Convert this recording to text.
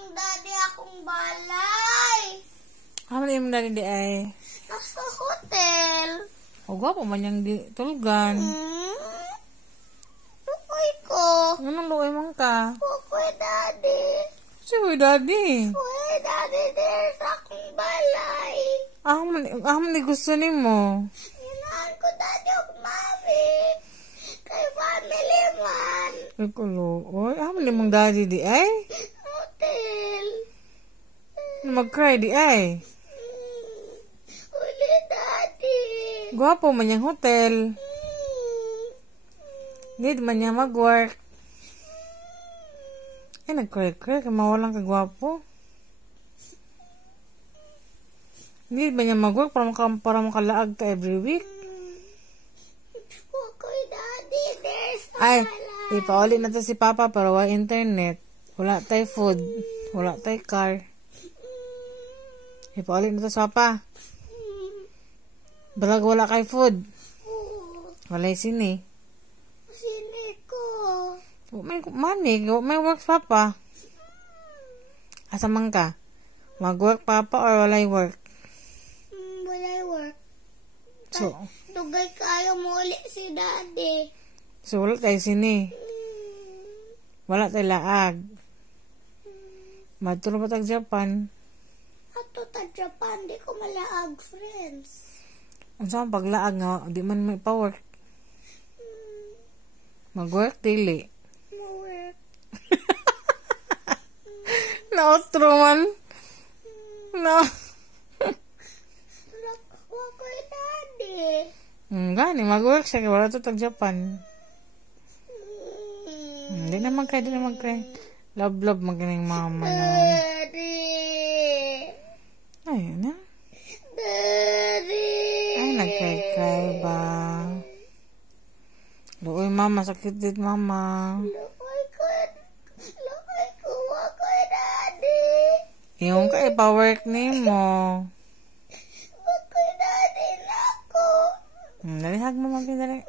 mang daddy akong balay. Amo na yung daddy di ay. Nasa hotel. O gwapo man yung di tulgan. Lukoy ko. Anong luoy man ka? Lukoy daddy. Sige daddy. Lukoy daddy there's akong balay. Amo ni gusto ni mo. Inahan ko daddy og mami. Kay family man. Ay ko luoy. Amo ni mong daddy di ay. Hotel. Mag-cry di ay. Uli daddy. Gwapo man yung hotel. Need man niya mag-work. Ay, nag-cry-cry. Mawalang kagwapo. Need ba niya mag-work para makalaag ka every week? Lukoy daddy there's Ay, balay. ipauli na to si Papa pero wala internet. Wala tayo food. Wala tayo car. Ipauli na to sa Papa. Balag wala kay food. Walay sini. Sini ko. May money. May work Papa. Asa man ka? Mag-work Papa or walay work? Walay work. So, Dugay kayo muli si daddy. wala tayo sini. Wala tayo laag. Maturo ba tag Japan? Ato ta Japan, di ko malaag friends. Ang saan paglaag nga, di man may pa-work. Mag-work dili. Mo-work. Na-outro man. Na. Wakoy daddy. Gani, mag-work siya. Wala to tag Japan. Di naman kay, di naman kay. Love magaling mama na. Daddy. Ayun na. Daddy. Ay, nagkay-kay ba? Luoy mama, sakit dit mama. Lukoy ko, wakoy daddy. Yung ka ipa-work ni mo. Wakoy daddy na ako. Dali, hag mo mami, dali.